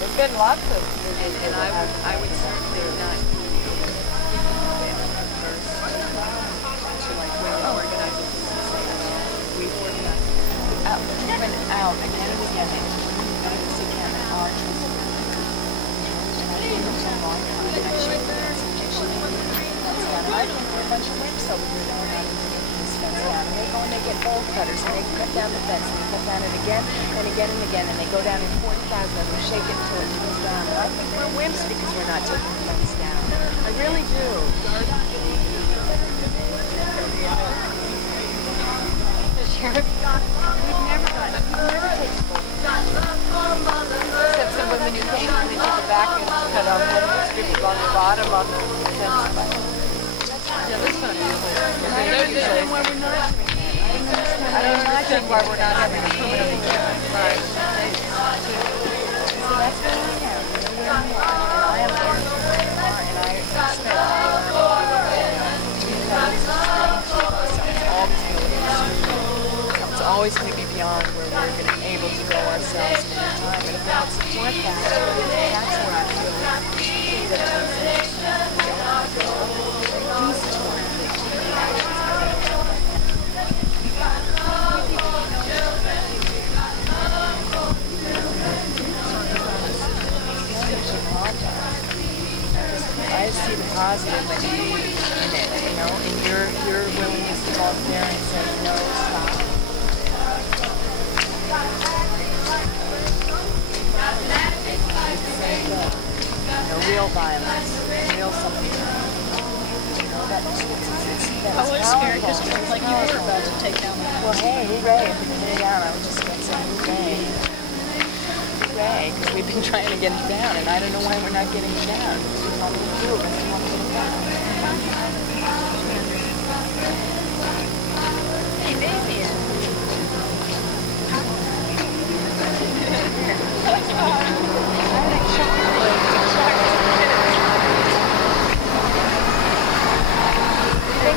There's been lots of And I would certainly not first to like really organize it. We've organized it. We went out again and again. It was when we got to see Cam and Arch was I came up so long time. Actually, that's down. And I think there were a bunch of whips over here going out and taking this fence down. And they go and they get bolt cutters and they cut down the fence and they cut down it again and again and again. And they go down in 40,000 and they shake it until it comes down. And I think we're wimps because we're not taking the fence down. I really do. The sheriff, we've never taken bolt. Except some women who came and they took it back and cut off little strips along the bottom on the fence. Yeah, that's not usually. I don't understand why we're not having a permanent Right. So that's what we have. And I am learning more and I expect it's always going to be beyond where we're going to be able to go ourselves in time. And if we don't support that, that's where I feel that these support the actions. I see the positive in it, you know, in your willingness to go up there and say, no, stop. Real violence, real something. I was scared because it looked like you were about to take down the house. Well, hey, hooray, if we get it down, I was just going to say hooray. Hooray, because we've been trying to get it down, and I don't know why we're not getting it down. We want to do it, we want to get it down. Hey, baby.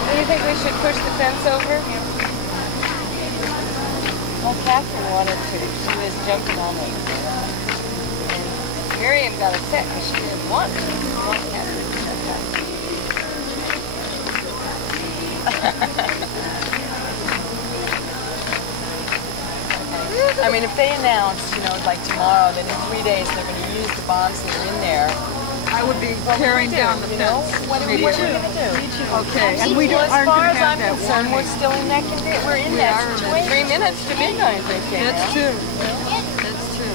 Do you think we should push the fence over? Well, Catherine wanted to. She was jumping on it. And Miriam got upset because she didn't want to. She wanted Catherine to jump on it. I mean, if they announce, you know, like tomorrow, that in 3 days they're going to use the bombs that are in there, I would be tearing down the fence. what are we going to do? Okay, and we Well, don't as aren't far going as to have I'm that concerned, we're warning. still in that condition. We're in We that are in situation. 3 minutes to midnight, they came That's out. true. That's true.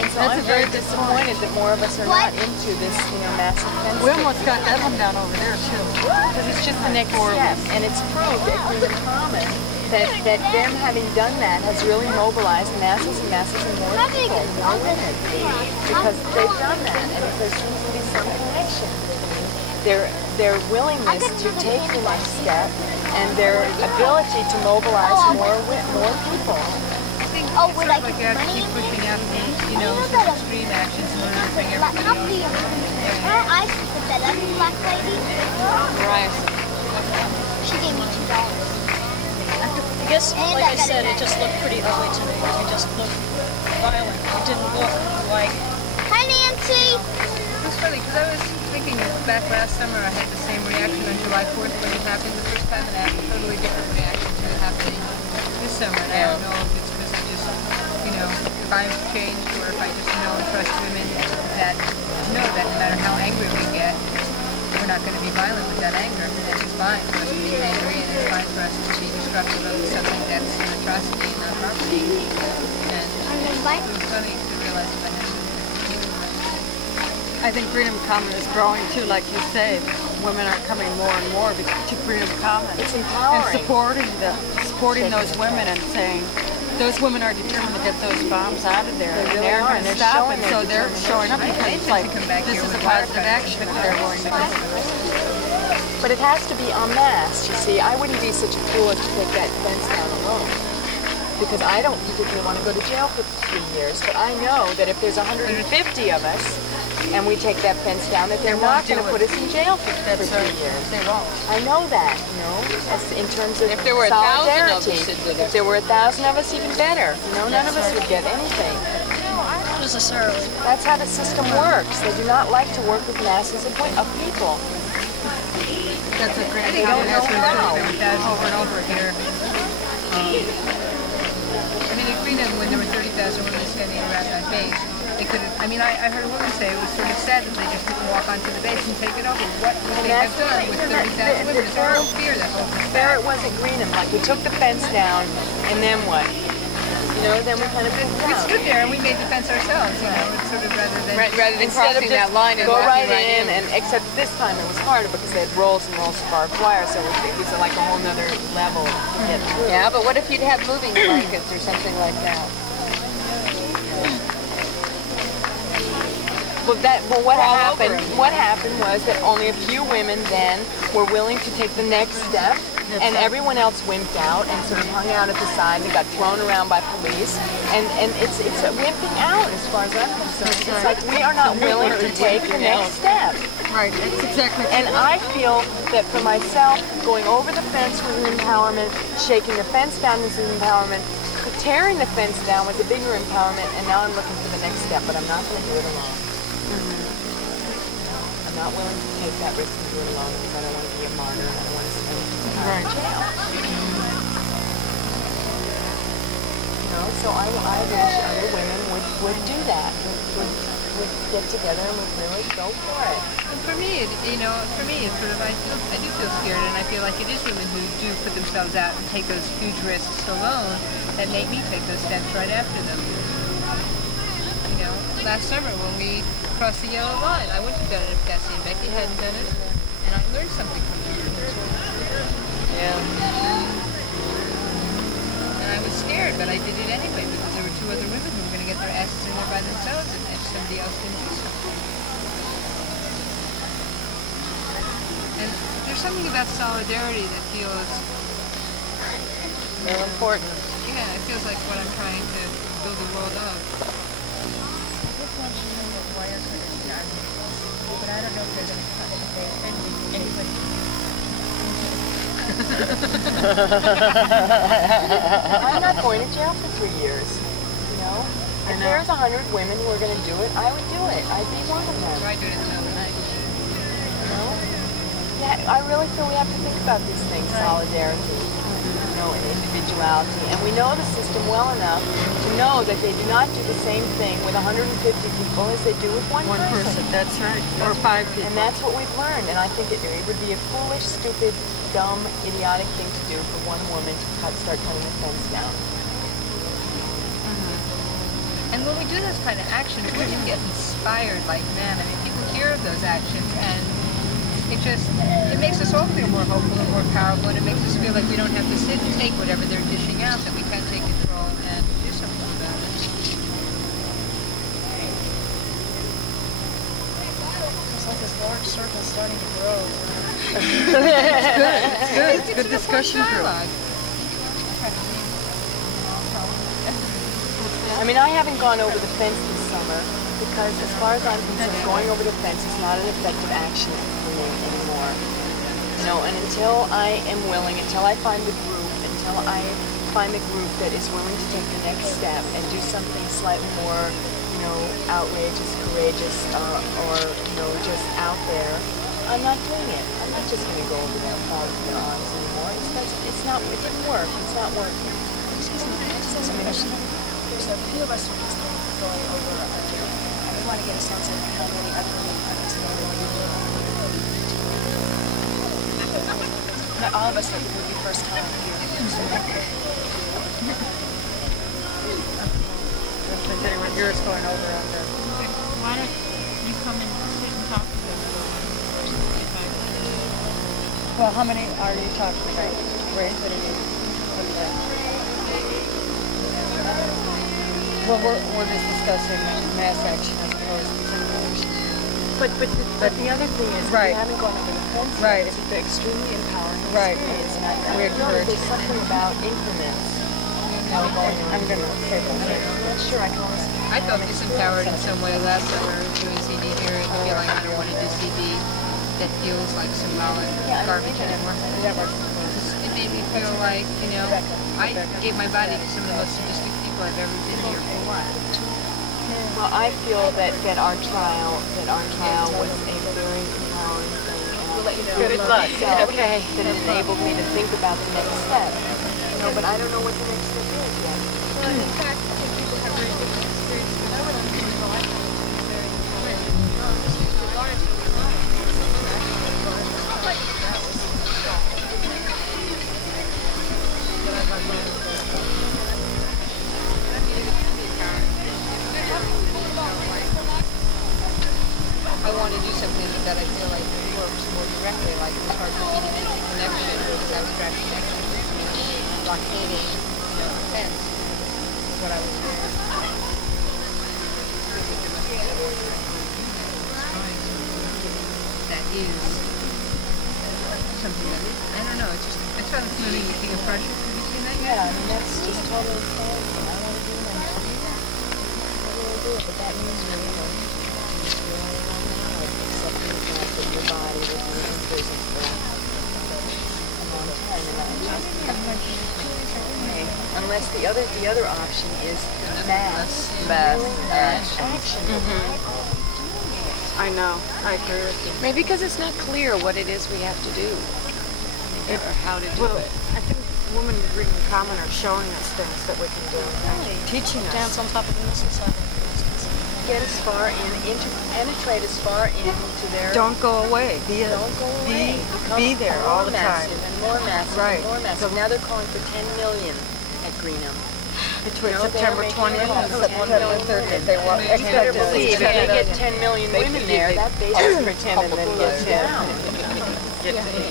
And so That's I'm a very very good disappointed that more of us are not into this, you know, massive fence. We almost got that one down over there too. Because it's just the next step, and it's proved at Freedom Common that them having done that has really mobilized masses and masses and more people, more women, because they've done that, and there seems to be some connection between their willingness to take the next step and their ability to mobilize more people. Oh, would I Like get that, money keep in pushing out these, you know, I know some that. extreme actions in order to bring Like, not everybody the, else. her eyes put that other black lady. Right. She gave me $2. I guess, like I said, it just looked pretty ugly to me. It just looked violent. It didn't look like... Hi, Nancy. It's funny because I was thinking back last summer I had the same reaction on July 4th when it happened the first time, and I had a totally different reaction to it happening this summer. And I don't know if it's because I just, you know, if I've changed or if I just know and trust women that know that no matter how angry we get, we're not going to be violent with that anger, and it's fine for us to be angry, and it's fine for us to be destructive of something that's an atrocity and not property. And it was funny to realize if I had I think Freedom Common is growing too, like you say. Women are coming more and more to Freedom Common. It's empowering. And supporting those women and saying, those women are determined to get those bombs out of there. They really They're are, going and to they're stop showing it. their So they're showing up because it's like, come back this here is a with positive water action that they're going to do. But it has to be en masse, you see. I wouldn't be such a fool as to take that fence down alone. Because I don't particularly want to go to jail for 3 years, but I know that if there's 150 of us, and we take that fence down, that they're not going to put us in jail for 3 years. They won't. I know that, as in terms of If there were 1,000 of us, solidarity. it'd be If there were 1,000 of us, even better. None of us would get anything. Not necessarily. That's how the system works. They do not like to work with masses of people. That's a great I think don't it know has been how. 37,000 over and over here. I mean, in Greenham, when there were 30,000 women standing around that base, they could have, I mean, I heard a woman say it was sort of sad that they just didn't walk onto the base and take it over. What would they have done with 30,000 women? It's a real fear that holds us There back. it was at Greenham. Like, we took the fence down, and then what? Then we kind of We stood there and we made the fence ourselves, it's sort of rather than... Rather than Instead of crossing just that line and go walking right in, and except this time it was harder because they had rolls and rolls of barbed wire, so it was like a whole nother level to get through. Yeah, but what if you'd have moving blankets or something like that? Well, what happened was that only a few women then were willing to take the next step, and everyone else wimped out and sort of hung out at the side and got thrown around by police. And it's a wimping out as far as I'm concerned. It's like we are not willing to take the next step. Right, that's exactly And I feel that for myself, going over the fence was an empowerment, shaking the fence down was an empowerment, tearing the fence down was a bigger empowerment, and now I'm looking for the next step, but I'm not going to do it alone. I'm not willing to take that risk and do it alone because I don't want to be a martyr and I don't want to spend time in jail. So I wish other women would do that, would get together and would really go for it. And for me, it's sort of, I do feel scared, and I feel like it is women who do put themselves out and take those huge risks alone that make me take those steps right after them. Last summer when we crossed the yellow line, I wouldn't have done it if Cassie and Becky hadn't done it, and I learned something from them. Yeah. And I was scared, but I did it anyway because there were 2 other women who were going to get their asses in there by themselves if somebody else didn't do something. And there's something about solidarity that feels, Real important. it feels like what I'm trying to build a world of. But I don't know if they're going to cut it if they offend anybody. I'm not going to jail for 3 years, If there's 100 women who are going to do it, I would do it. I'd be one of them. So I do it until the night. Yeah, I really feel we have to think about these things, solidarity, and individuality. And we know the system well enough to know that they do not do the same thing with 150 people as they do with one person. That's right. Or 5 people. And that's what we've learned. And I think it would be a foolish, stupid, dumb, idiotic thing to do for one woman to start cutting the fence down. And when we do those kind of actions, women get inspired like men. I mean, people hear of those actions, and it makes us all feel more hopeful and more powerful, and it makes us feel like we don't have to sit and take whatever they're dishing out, that we can take control and do something about it. It's like this large circle starting to grow. It's good discussion group. Dialogue. I mean, I haven't gone over the fence this summer because, as far as I'm concerned, going over the fence is not an effective action for me anymore. And until I am willing, until I find the group that is willing to take the next step and do something slightly more, outrageous, courageous, or just out there, I'm not doing it. I'm not just going to go over there and fall into their arms anymore. It didn't work. It's not working. Excuse me, can I just ask a question? There's a few of us who are going over here, and we want to get a sense of how many other women are participating. Not all of us that would be first time here. Yours going over on the... Why don't you come and sit and talk to them? Well, how many are you talking about? Ray, what do you mean? Well, we're just discussing mass action as opposed to single action. But the other thing is, Right. we haven't gone over the fence. Right. It's an extremely empowering Right. experience, and I We know that encourage there's something about increments. I'm going to say that. I'm not sure I can always. I felt disempowered in some way last summer doing CD here feel like I don't want to do CD that feels like symbolic garbage anymore. It made me feel like, I gave my body to some of the most sadistic people I've ever been here for what? Well, I feel that our trial was a very empowering thing. Good luck. Okay. That it enabled me to think about the next step. But I don't know what the next step is yet. Well, in fact, I think people have very different experiences. I went on to the life very quick. The Lawrence was I want to do something that I feel like works more directly, like it's hard for me to make the connection with this abstract connection. Blockading, offense is what I was doing. That is something that, I don't know, it's just, I try to feel anything of pressure. Have you seen that yet? Yeah, that's just totally fine. I want to do my job. I really do, but that means just relying on God, accepting the fact that your body will be in prison for a long time. And unless the other option is mass action. I know. I agree with you. Maybe because it's not clear what it is we have to do or how to do it. I think women reading common are showing us things that we can do. Teaching us. Dance on top of the missile side, for instance. Get as far penetrate as far into their. Don't go away. Don't go away. Be there all the time. And more massive, Right. and more massive. Now they're calling for 10 million at Greenham. Between No, September they're 20th and making September 30th, they want You better believe if they get 10 million women there, that basically pretend and then gets down.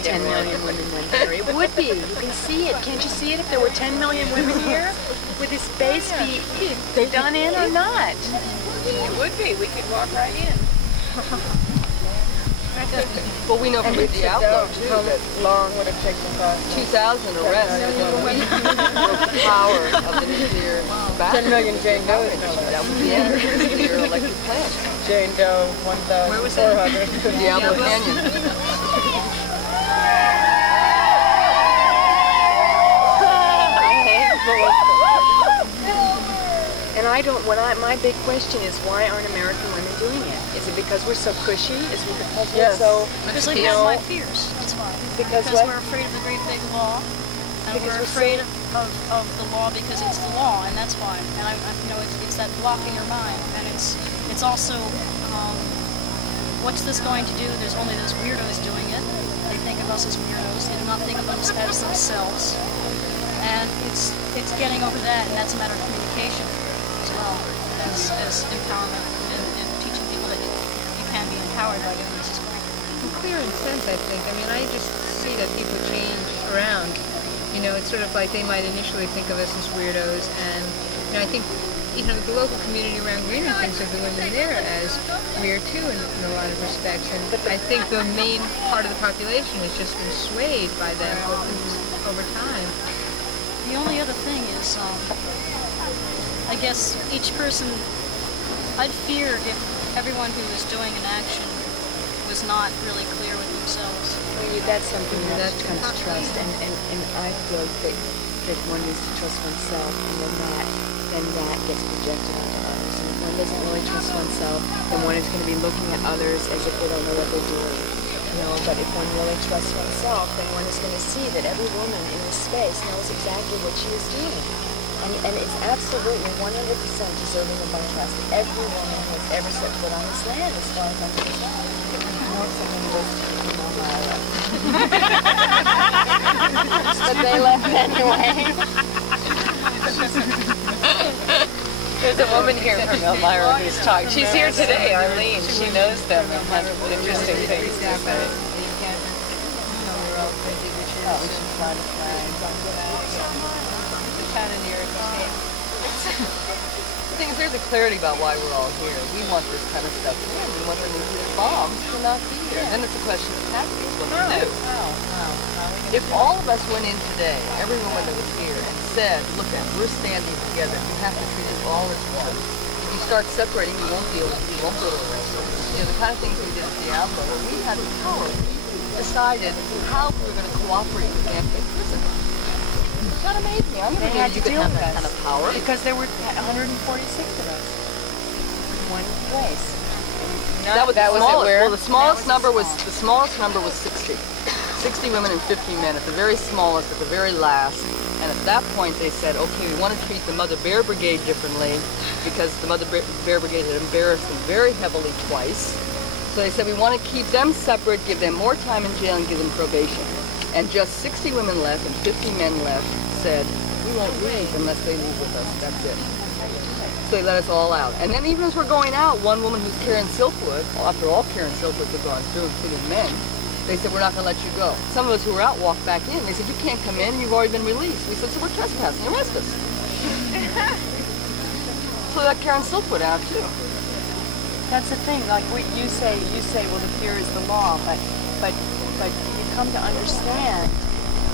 10 million women went there. It would be. You can see it. Can't you see it if there were 10 million women here? Would this space be done in or not? It would be. We could walk right in. Well, we know from the outlook too that long would it take to pass? 2,000 arrests are going to the power of the nuclear battery. 10 million Jane Doe. That would be the nuclear electric plant. Jane Doe, 1,400. Diablo Canyon. And my big question is, why aren't American women doing it? Is it because we're so cushy? Is it because we're so... Because they have my fears, that's why. Because we're afraid of the great big law. And Because we're we're afraid of the law because it's the law, and that's why. And it's that block in your mind. And it's also, what's this going to do? There's only those weirdos doing it. They think of us as weirdos. They do not think of us as themselves. And it's getting over that, and that's a matter of communication as well as empowerment and teaching people that you can be empowered by doing this as well. Clear in sense, I think. I mean, I just see that people change around. It's sort of like they might initially think of us as weirdos, and I think the local community around Greenham thinks of the women there as weird too in a lot of respects. And I think the main part of the population has just been swayed by them over time. The only other thing is, I guess each person, I'd fear if everyone who is doing an action was not really clear with themselves. That's something that comes to trust, and I feel that one needs to trust oneself, and then that gets projected onto others. And if one doesn't really trust oneself, then one is going to be looking at others as if they don't know what they're doing. But if one really trusts oneself, then one is going to see that every woman in this space knows exactly what she is doing. And it's absolutely 100% deserving of my trust. Every woman has ever set foot on this land, as far as I'm concerned. Someone was but they left anyway. There's a woman here from Elmira who's talking. She's here today, Arlene. She knows them and has interesting things to say. We're all crazy, which is Oh, we should find a flag. the town in New York State. The thing is, there's a clarity about why we're all here. We want this kind of stuff. We want the nuclear bombs to not be here. Then it's a question of tactics, what to do. If all of us went in today, every woman that was here, and said, look, we're standing together. You have to treat us all as one. If you start separating, you won't be able to do a restaurant. the kind of things we did at Diablo, where we had the power. We decided how we were going to cooperate with them in prison. That amazed me. I never They knew had you to could deal have with that us kind of power. because there were 146 of us in one place. That was the was smallest. it where? Well, the smallest number was 60. 60 women and 50 men at the very smallest, at the very last. And at that point, they said, okay, we want to treat the Mother Bear Brigade differently because the Mother Bear Brigade had embarrassed them very heavily twice. So they said, we want to keep them separate, give them more time in jail, and give them probation. And just 60 women left and 50 men left said, we won't leave unless they leave with us. That's it. So they let us all out. And then even as we're going out, one woman who's Karen Silkwood, after all Karen Silkwoods had gone through, including men, they said, we're not going to let you go. Some of us who were out walked back in. They said, you can't come in. You've already been released. We said, so we're trespassing. Arrest us. So they let Karen Silkwood out, too. That's the thing. Like you say, well, the fear is the law, but you come to understand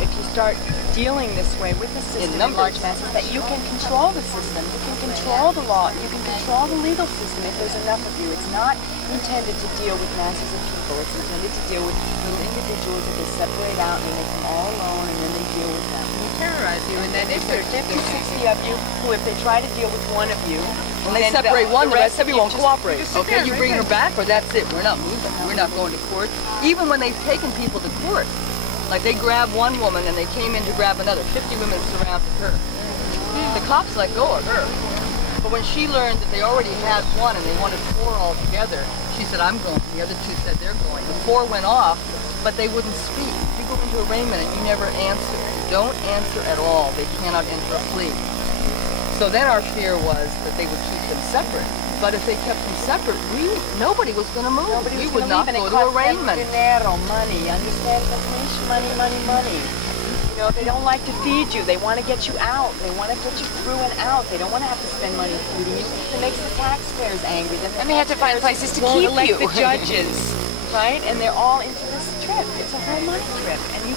if you start dealing this way with the system in large masses, that you can control the system, you can control the law, you can control the legal system if there's enough of you. It's not intended to deal with masses of people. It's intended to deal with little individuals that they separate out and they make them all alone and then they deal with them. Terrorize you, and then if There they're are 50, 60 of you who, if they try to deal with one of you, When they then separate one, the rest of you won't just- cooperate. just sit Okay, there, you right bring her there. back or that's it. We're not moving. We're not going to court. Even when they've taken people to court, like they grabbed one woman and they came in to grab another. 50 women surrounded her. The cops let go of her. But when she learned that they already had one and they wanted 4 altogether, she said, I'm going. The other 2 said they're going. The 4 went off, but they wouldn't speak. You go into arraignment and you never answer. Don't answer at all. They cannot enter a plea. So then our fear was that they would keep them separate. But if they kept them separate, nobody was going to move. Nobody We was would gonna not leave, and go it to costs them arraignment. dinero, money, understand? Money. You know, they don't like to feed you. They want to get you out. They want to get you through and out. They don't want to have to spend money feeding you. It makes the taxpayers angry. Then And they have to find places to won't keep elect you. the judges, right? And they're all into this trip. It's a whole money trip, and you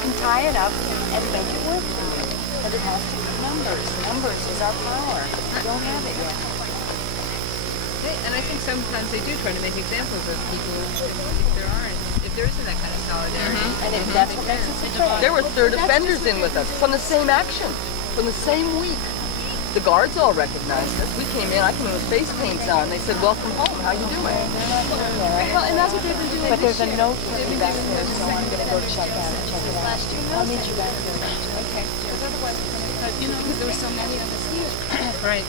can tie it up and make it work for you. But it has to be numbers. Numbers is our power. We don't have it yet. And I think sometimes they do try to make examples of people if there isn't that kind of solidarity. And that's what makes us afraid. There were 3rd offenders in with us from the same action, from the same week. The guards all recognized us. We came in, I came in with face paints on. They said, welcome home, how you doing? Well, and that's what they've been doing But this there's a year. note for me back there, so I'm going to go check out it. I'll meet you back there. Okay. You know, because there were so many of us here. Right.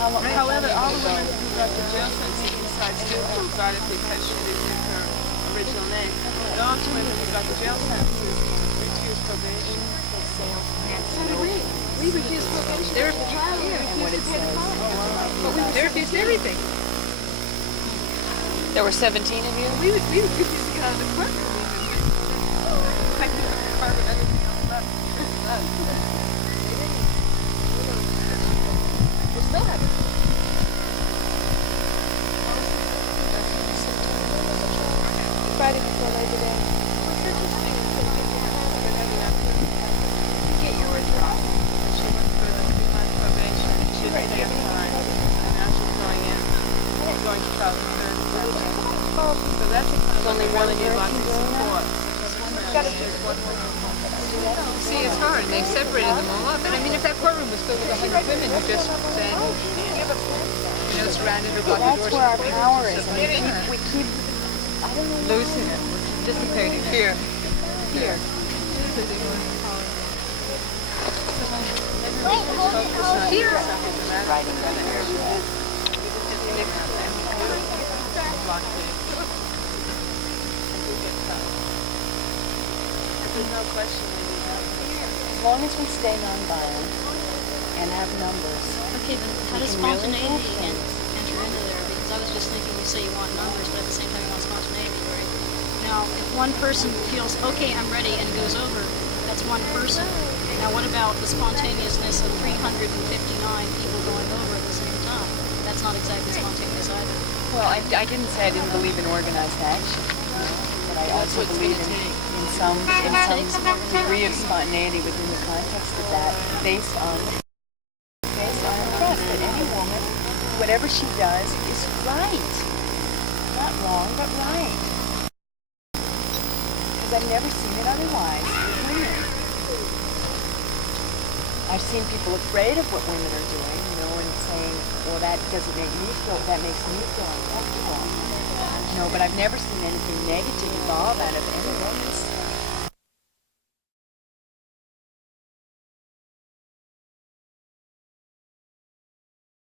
However, all the women who got the jail sentence besides Susan got it because she was in her original name. The all 2 women who got the jail sentences refused probation. So did we. We refused probation. They They refused to pay the fine. They refused everything. There were 17 of you? We refused to get out of the courtroom. I could have carved everything else up. We still have it. Friday before Labor Day. Get your withdrawal. She went for the behind probation. She didn't stay on time. And now she's going to trial for 3rd offense. So that's when they really need lots of support. See, it's hard. They've separated them all up. And I mean, if that courtroom was filled with 100 women who just said, surrounded or blocked the That's doors. where our supporting power them, is. so And we keep, I don't know. Losing it, dissipating. Fear. Here. There's no question we need that. As long as we stay nonviolent and have numbers. Okay, then how does spontaneity enter into there? Because I was just thinking, you say you want numbers, but at the same time you want spontaneity, right? Now, if one person feels, okay, I'm ready, and goes over, that's one person. Now, what about the spontaneousness of 359 people going over at the same time? That's not exactly spontaneous either. Well, I didn't say I didn't believe in organized action, but I also what it's believe gonna in take. some Takes more degree of spontaneity within the context of that, based on trust that any woman, whatever she does, is right. Not wrong, but right. Because I've never seen it otherwise with women. I've seen people afraid of what women are doing, you know, and saying, well, that doesn't make me feel, that makes me feel uncomfortable. No, but I've never seen anything negative evolve out of any woman's